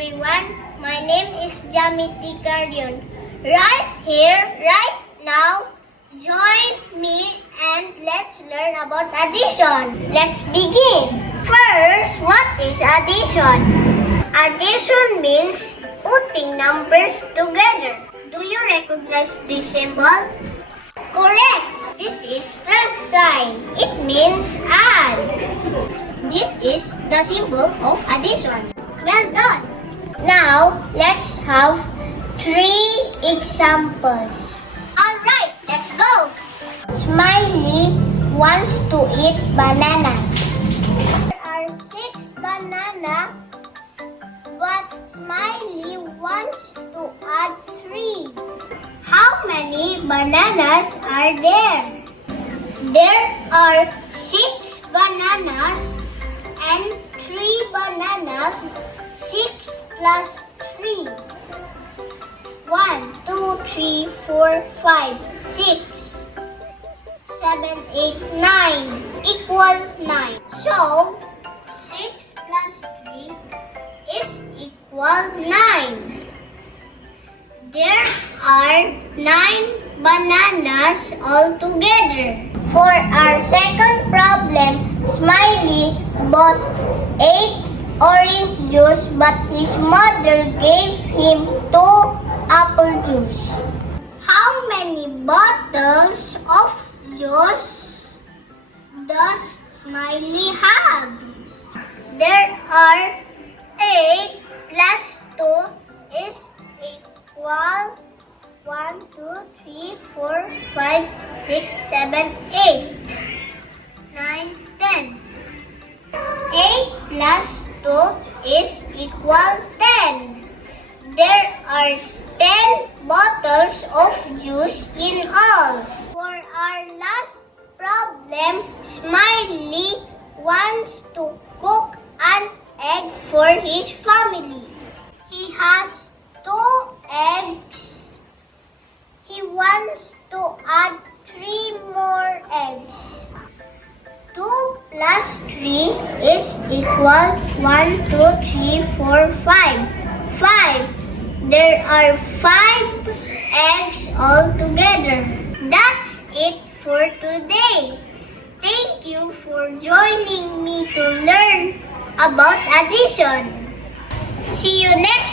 everyone. My name is Jamity Cardion. Right here, right now, join me and let's learn about addition. Let's begin. First, what is addition? Addition means putting numbers together. Do you recognize this symbol? Correct. This is plus sign. It means add. This is the symbol of addition. Well done. Now, let's have 3 examples. Alright, let's go. Smiley wants to eat bananas. There are 6 bananas, but Smiley wants to add 3. How many bananas are there? There are 6 bananas and 3 bananas. 6 plus 3. 1, 2, 3, 4, 5, 6, 7, 8, 9 equal 9. So, 6 plus 3 is equal 9. There are 9 bananas altogether. For our second problem, Smiley bought 8 orange juice but his mother gave him 2 apple juice. How many bottles of juice does Smiley have? There are 8 plus 2 is equal 1, 2, 3, 4, 5, 6, 7, 8, 9, 10. 8 plus 2 is equal 10. There are 10 bottles of juice in all. For our last problem, Smiley wants to cook an egg for his family. He has 2 eggs. He wants to add 3 more eggs. 2 plus 3 is equal 1, 2, 3, 4, 5. 5. There are 5 eggs altogether. That's it for today. Thank you for joining me to learn about addition. See you next